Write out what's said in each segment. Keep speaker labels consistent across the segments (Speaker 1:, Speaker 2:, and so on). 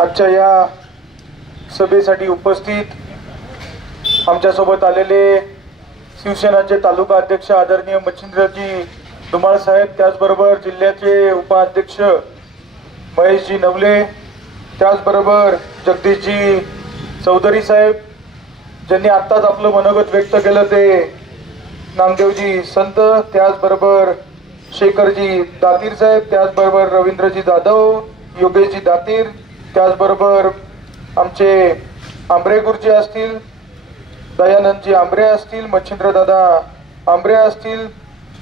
Speaker 1: आजच्या या सभेसाठी उपस्थित आमच्यासोबत आलेले शिवसेनाचे तालुका अध्यक्ष आदरणीय मच्छिंद्रजी धुमाळ साहेब त्याचबरोबर जिल्ह्याचे उपाध्यक्ष महेशजी नवले त्याचबरोबर जगदीशजी चौधरी साहेब ज्यांनी आत्ताच आपलं मनोगत व्यक्त केलं ते नामदेवजी संत त्याचबरोबर शेखरजी दातीर साहेब त्याचबरोबर रवींद्रजी जाधव योगेशजी दातीर त्याचबरोबर आमचे आंबरे गुरुजी असतील दयानंदजी आंबरे असतील मच्छिंद्रदादा आंबरे असतील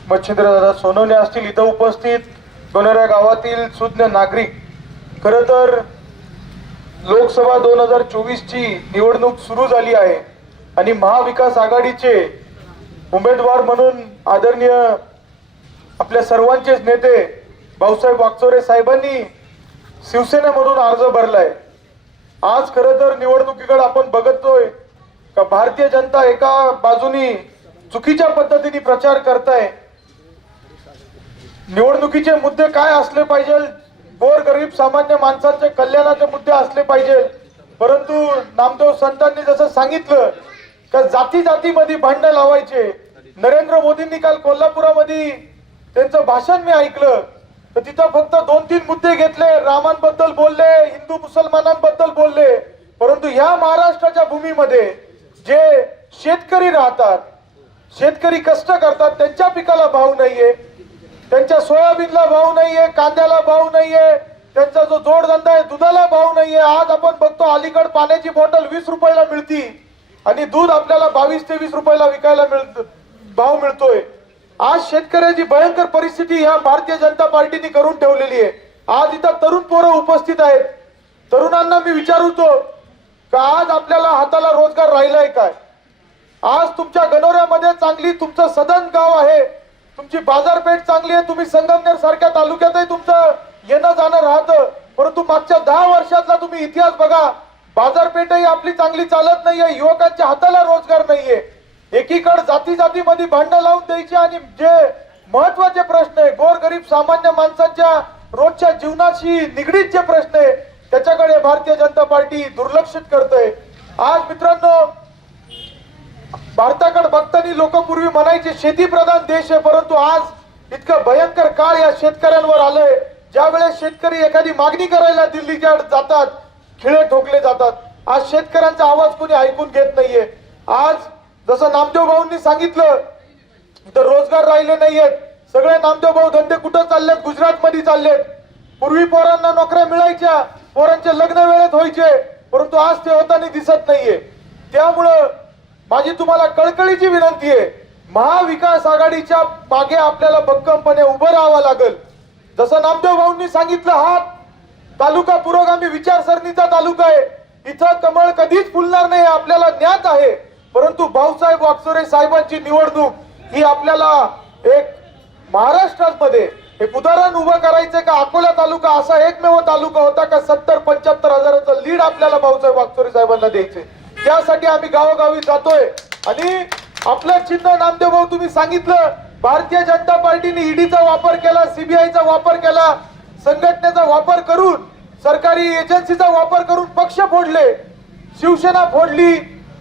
Speaker 1: मच्छिंद्रदादा सोनवणे असतील इथं उपस्थित दोनऱ्या गावातील सुज्ञ नागरिक. खरं तर लोकसभा दोन हजार चोवीसची निवडणूक सुरू झाली आहे आणि महाविकास आघाडीचे उमेदवार म्हणून आदरणीय आपल्या सर्वांचेच नेते भाऊसाहेब वागचोरे साहेबांनी शिवसेनेमधून अर्ज भरलाय. आज खरं तर निवडणुकीकडे आपण बघतोय का भारतीय जनता एका बाजूनी चुकीच्या पद्धतीने प्रचार करताय. निवडणुकीचे मुद्दे काय असले पाहिजे? गोर गरीब सामान्य माणसांचे कल्याणाचे मुद्दे असले पाहिजे. परंतु नामदेव संतांनी जसं सांगितलं का जाती जातीमध्ये भांडणं लावायचे. नरेंद्र मोदींनी काल कोल्हापुरामध्ये त्यांचं भाषण मी ऐकलं. तर तिथं फक्त दोन तीन मुद्दे घेतले रामांबद्दल बोलले हिंदू मुसलमानांबद्दल बोलले. परंतु ह्या महाराष्ट्राच्या भूमीमध्ये जे शेतकरी राहतात शेतकरी कष्ट करतात त्यांच्या पिकाला भाव नाहीये. त्यांच्या सोयाबीनला भाव नाहीये कांद्याला भाव नाहीये. त्यांचा जो जोडधंदा आहे दुधाला भाव नाहीये. आज आपण बघतो अलीकड पाण्याची बॉटल वीस रुपयाला मिळती आणि दूध आपल्याला बावीस ते वीस रुपयाला विकायला मिळत भाव मिळतोय. आज शेतकऱ्याची भयंकर परिस्थिती ह्या भारतीय जनता पार्टीने करून ठेवलेली आहे. आज इथं तरुण पोरं उपस्थित आहेत. तरुणांना मी विचारतो का आज आपल्याला हाताला रोजगार राहिलाय काय? आज तुमच्या गणोऱ्यामध्ये चांगली तुमचं सदन गाव आहे. तुमची बाजारपेठ चांगली आहे. तुम्ही संगमनेर सारख्या तालुक्यातही तुमचं येणं जाणं राहतं. परंतु मागच्या दहा वर्षातला तुम्ही इतिहास बघा. बाजारपेठही आपली चांगली चालत नाहीये. युवकांच्या हाताला रोजगार नाहीये. एकीकडे जाती जातीमध्ये भांडणं लावून द्यायची आणि जे महत्त्वाचे प्रश्न आहे गोरगरीब सामान्य माणसांच्या रोजच्या जीवनाशी निगडीत जे प्रश्न आहे त्याच्याकडे भारतीय जनता पार्टी दुर्लक्षित करते आज मित्रांनो भारताकडे बघताना लोक पूर्वी म्हणायचे शेती प्रधान देश आहे परंतु आज इतकं भयंकर काळ या शेतकऱ्यांवर आलंय. ज्यावेळेस शेतकरी एखादी मागणी करायला दिल्लीच्या जातात खिळे ठोकले जातात. आज शेतकऱ्यांचा आवाज कोणी ऐकून घेत नाहीये. आज जसं नामदेव भाऊंनी सांगितलं तर रोजगार राहिले नाहीयेत. सगळे नामदेव भाऊ धंदे कुठं चाललेत? गुजरात मध्ये चाललेत. पूर्वी पोरांना नोकऱ्या मिळायच्या पोरांचे लग्न वेळेत व्हायचे परंतु आज ते होताना दिसत नाहीये. त्यामुळं माझी तुम्हाला कळकळीची विनंती आहे महाविकास आघाडीच्या मागे आपल्याला भक्कमपणे उभं राहावं लागेल. जसं नामदेव भाऊंनी सांगितलं हा तालुका पुरोगामी विचारसरणीचा तालुका आहे. इथं कमळ कधीच फुलणार नाही आपल्याला ज्ञात आहे. परंतु भाऊसाहेब वाकसोरे साहेबांची निवडणूक ही आपल्याला एक महाराष्ट्रामध्ये एक उदाहरण उभं करायचं का? अकोला तालुका असा एकमेव तालुका होता का सत्तर पंच्याहत्तर हजाराचं लीड आपल्याला भाऊसाहेब वाकसोरे साहेबांना द्यायचे त्यासाठी आम्ही गावोगावी जातोय. आणि आपलं चिन्ह नामदेव भाऊ तुम्ही सांगितलं भारतीय जनता पार्टीने ईडीचा वापर केला सीबीआयचा वापर केला संघटनेचा वापर करून सरकारी एजन्सीचा वापर करून पक्ष फोडले शिवसेना फोडली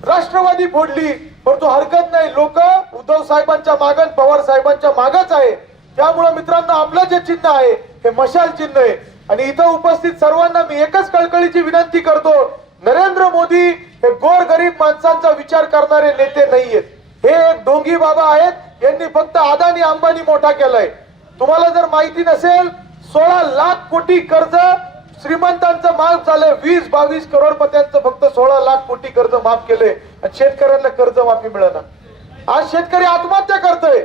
Speaker 1: राष्ट्रवादी फोडली परंतु हरकत नाही. लोक उद्धव साहेबांच्या मागण पवार साहेबांच्या मागच आहे. त्यामुळे मित्रांनो आपलं जे चिन्ह आहे हे मशाल चिन्ह आहे. आणि इथं उपस्थित सर्वांना मी एकच कळकळीची विनंती करतो नरेंद्र मोदी हे गोर गरीब माणसांचा विचार करणारे नेते नाहीयेत. हे एक ढोंगी बाबा आहेत यांनी फक्त अदानी अंबानी मोठा केलाय. तुम्हाला जर माहिती नसेल सोळा लाख कोटी कर्ज श्रीमंतांचं माफ झालंय वीस बावीस करोडपत्यांचं फक्त सोळा लाख कोटी कर्ज माफ केलंय आणि शेतकऱ्यांना कर्ज माफी मिळणार आज शेतकरी आत्महत्या करतोय.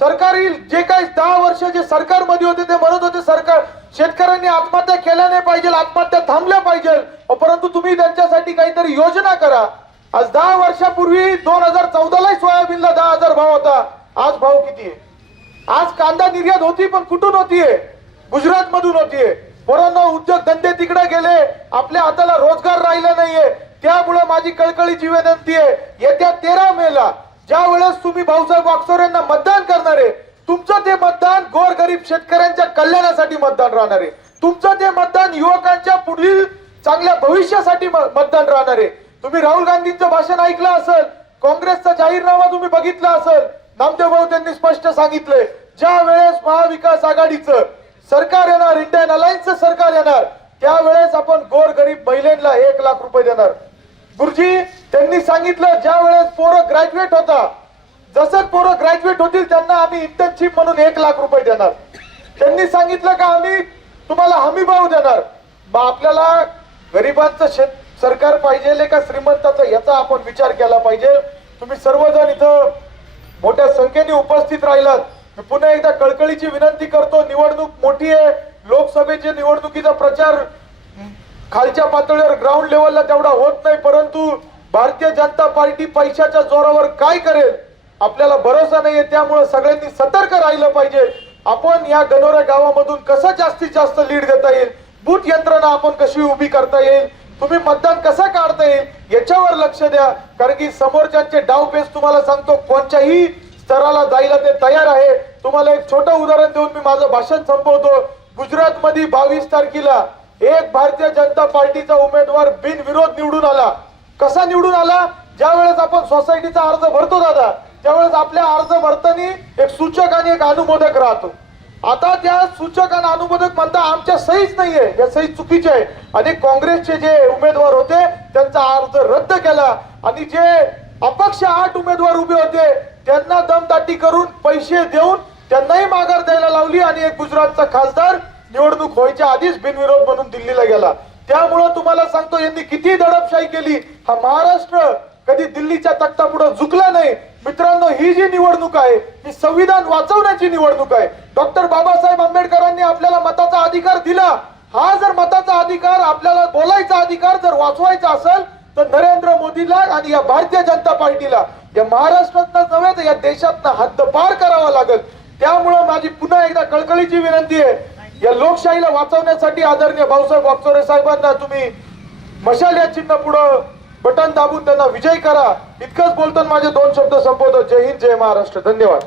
Speaker 1: सरकारी जे काही दहा वर्ष जे सरकारमध्ये होते ते म्हणत होते सरकार शेतकऱ्यांनी आत्महत्या केल्या नाही पाहिजे आत्महत्या थांबल्या पाहिजे. परंतु तुम्ही त्यांच्यासाठी काहीतरी योजना करा. आज दहा वर्षापूर्वी दोन हजार चौदाला सोयाबीनला दहा हजार भाव होता. आज भाव किती आहे? आज कांदा निर्यात होती पण कुठून होतीये? गुजरात मधून होतीये. पोरांना उद्योग धंदे तिकडे गेले. आपल्या हाताला रोजगार राहिला नाहीये. त्यामुळे माझी कळकळीची विनंती आहे. येत्या तेरा मेला ज्या वेळेस तुम्ही भाऊसाहेब वागचोरेंना मतदान करणार आहे तुमचं ते मतदान गोरगरीब शेतकऱ्यांच्या कल्याणासाठी मतदान राहणार आहे. तुमचं ते मतदान युवकांच्या पुढील चांगल्या भविष्यासाठी मतदान राहणार आहे. तुम्ही राहुल गांधींचं भाषण ऐकलं असेल काँग्रेसचा जाहीरनामा तुम्ही बघितला असेल नामदेव भाऊ त्यांनी स्पष्ट सांगितलंय ज्या वेळेस महाविकास आघाडीचं सरकार येणार इंडियन अलायन्सचं सरकार येणार. त्यावेळेस आपण गोर गरीब महिलांना एक लाख रुपये देणार. गुरुजी त्यांनी सांगितलं ज्या वेळेस पोरं ग्रॅज्युएट होता जसं पोरं ग्रॅज्युएट होतील त्यांना आम्ही इंटर्नशिप म्हणून एक लाख रुपये देणार. त्यांनी सांगितलं का आम्ही? तुम्हाला हमी भाव देणार. मग आपल्याला गरिबांचं शेत सरकार पाहिजे का श्रीमंताचं याचा आपण विचार केला पाहिजे. तुम्ही सर्वजण इथं मोठ्या संख्येने उपस्थित राहिलात. मी पुन्हा एकदा कळकळीची विनंती करतो निवडणूक मोठी आहे. लोकसभेच्या निवडणुकीचा प्रचार खालच्या पातळीवर ग्राउंड लेवलला तेवढा होत नाही परंतु भारतीय जनता पार्टी पैशाच्या जोरावर काय करेल? आपल्याला भरोसा नाहीये त्यामुळे सगळ्यांनी सतर्क राहिलं पाहिजे. आपण या गणोऱ्या गावामधून कसं जास्तीत जास्त लीड देता येईल? बूट यंत्रणा आपण कशी उभी करता येईल? तुम्ही मतदान कसं काढता येईल? याच्यावर लक्ष द्या. कारण की समोरच्यांचे डाव पेस तुम्हाला सांगतो कोणत्याही स्तराला जायला ते तयार आहे. तुम्हाला एक छोटं उदाहरण देऊन मी माझं भाषण संपवतो. गुजरात मध्ये बावीस तारखेला एक भारतीय जनता पार्टीचा उमेदवार बिनविरोध निवडून आला. कसा निवडून आला? ज्या वेळेस आपण सोसायटीचा अर्ज भरतो दादा त्यावेळेस आपल्या अर्ज भरताना एक सूचक आणि एक अनुमोदक राहतो. आता त्या सूचक आणि अनुमोदक म्हणता आमच्या सहीच नाहीये. या सही चुकीचे आहे. आणि काँग्रेसचे जे उमेदवार होते त्यांचा अर्ज रद्द केला. आणि जे अपक्ष आठ उमेदवार उभे होते त्यांना दमदाटी करून पैसे देऊन त्यांनाही माघार द्यायला लावली आणि एक गुजरातचा खासदार निवडणूक व्हायच्या आधीच बिनविरोध म्हणून दिल्लीला गेला. त्यामुळं तुम्हाला सांगतो यांनी किती दडपशाही केली. हा महाराष्ट्र कधी दिल्लीच्या तख्तापुढे झुकला नाही. मित्रांनो ही जी निवडणूक आहे ही संविधान वाचवण्याची निवडणूक आहे. डॉक्टर बाबासाहेब आंबेडकरांनी आपल्याला मताचा अधिकार दिला. हा जर मताचा अधिकार आपल्याला बोलायचा अधिकार जर वाचवायचा असेल तर नरेंद्र मोदीला आणि या भारतीय जनता पार्टीला या महाराष्ट्रातनं नव्हे तर या देशातनं हद्दपार करावा लागत त्यामुळं माझी पुन्हा एकदा कळकळीची विनंती आहे. या लोकशाहीला वाचवण्यासाठी आदरणीय भाऊसाहेब वागचोरे साहेबांना तुम्ही मशाल या चिन्ह पुढं बटन दाबून त्यांना विजय करा. इतकंच बोलताना माझे दोन शब्द संपवतो. जय हिंद जय महाराष्ट्र. धन्यवाद.